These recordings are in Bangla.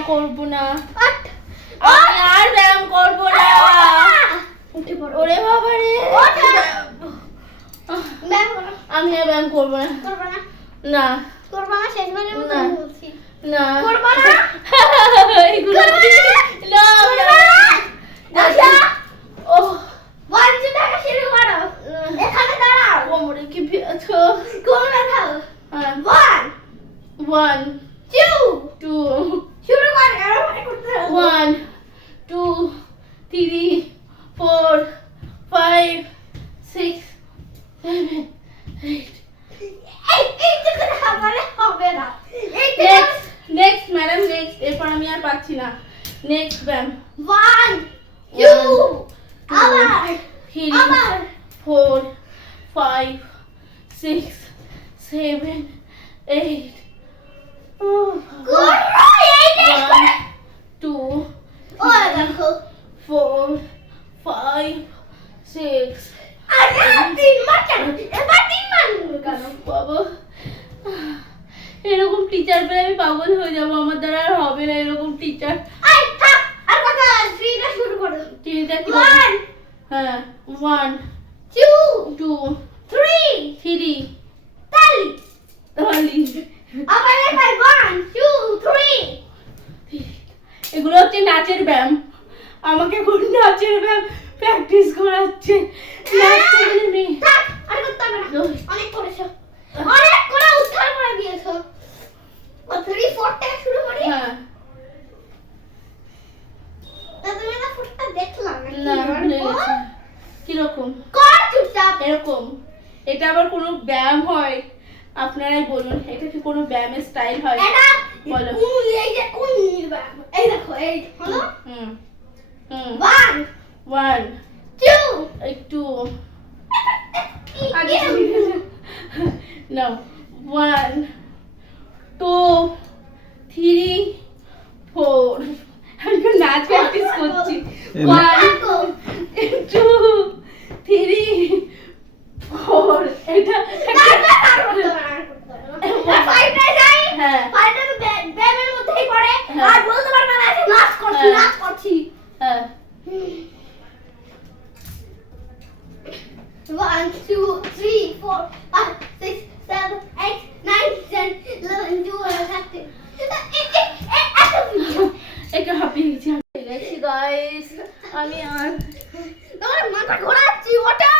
ব্যায়াম করব না। আমি আর ব্যায়াম করব না। উঠে পড়ো। ওরে বাবা রে। আমি আর ব্যায়াম করব না। করব না। না। করব না শেষবারের মতো না। না। 1 2 2 ফাইভ সিক্স সেভেন এইট এই এই যে করে আমারে হবে না। এই যে নেক্সট নেক্সট ম্যাডাম নেক্সট এরপর আমি আর পাচ্ছি না। নেক্সট ব্যায়াম ওয়ান টু আবার থ্রি আবার four five six seven eight করো এই দেখো। ওয়ান টু ও দেখো। four, five, বাবা। এরকম টিচার পেলে আমি পাগল হয়ে যাব। আমার দ্বারা আর হবে না এরকম টিচার হ্যাঁ one two two three three তালি তাহলে আবার এবার ওয়ান টু থ্রি এগুলো হচ্ছে নাচের ব্যায়াম। আমাকে কোন নাচের ব্যায়াম প্র্যাকটিস করাচ্ছে। আর করতে হবে না। অনেক করেছ। অনেক করে উদ্ধার করে দিয়েছ। থ্রি ফোর থেকে শুরু করি। হ্যাঁ। কীরকম কর চুপচাপ। এরকম। এটা আবার কোনো ব্যায়াম হয়? আপনারাই বলুন এটা কি কোনো ব্যায়ামের স্টাইল হয়? এটা বলো। কোন এই যে কোন এই দেখো এই হলো? Hmm hmm. One one two একটু আগে না ওয়ান টু থ্রি ফোর আমি তো নাচ প্র্যাকটিস করছি ওয়ান টু থ্রি ফোর এটা হ্যাঁ ফাইভটা তো ব্যায়ামের মধ্যেই পড়ে হ্যাঁ। আর বলতে পারবে না যে নাচ করছি হ্যাঁ। নাচ করছি হ্যাঁ One, two, three, four, five, six, seven, eight, nine, ten, eleven, twelve, thirteen. একটু হাঁপিয়ে হাঁপিয়ে গেছি গাইস আমি আর তোমার মাথা ঘোরাচ্ছি ওটা!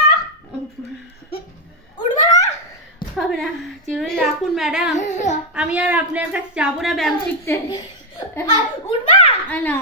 উঠবে না! হবে না চিরুনি রাখুন ম্যাডাম আমি আর আপনার কাছে যাব না ব্যায়াম শিখতে। উঠবা! না।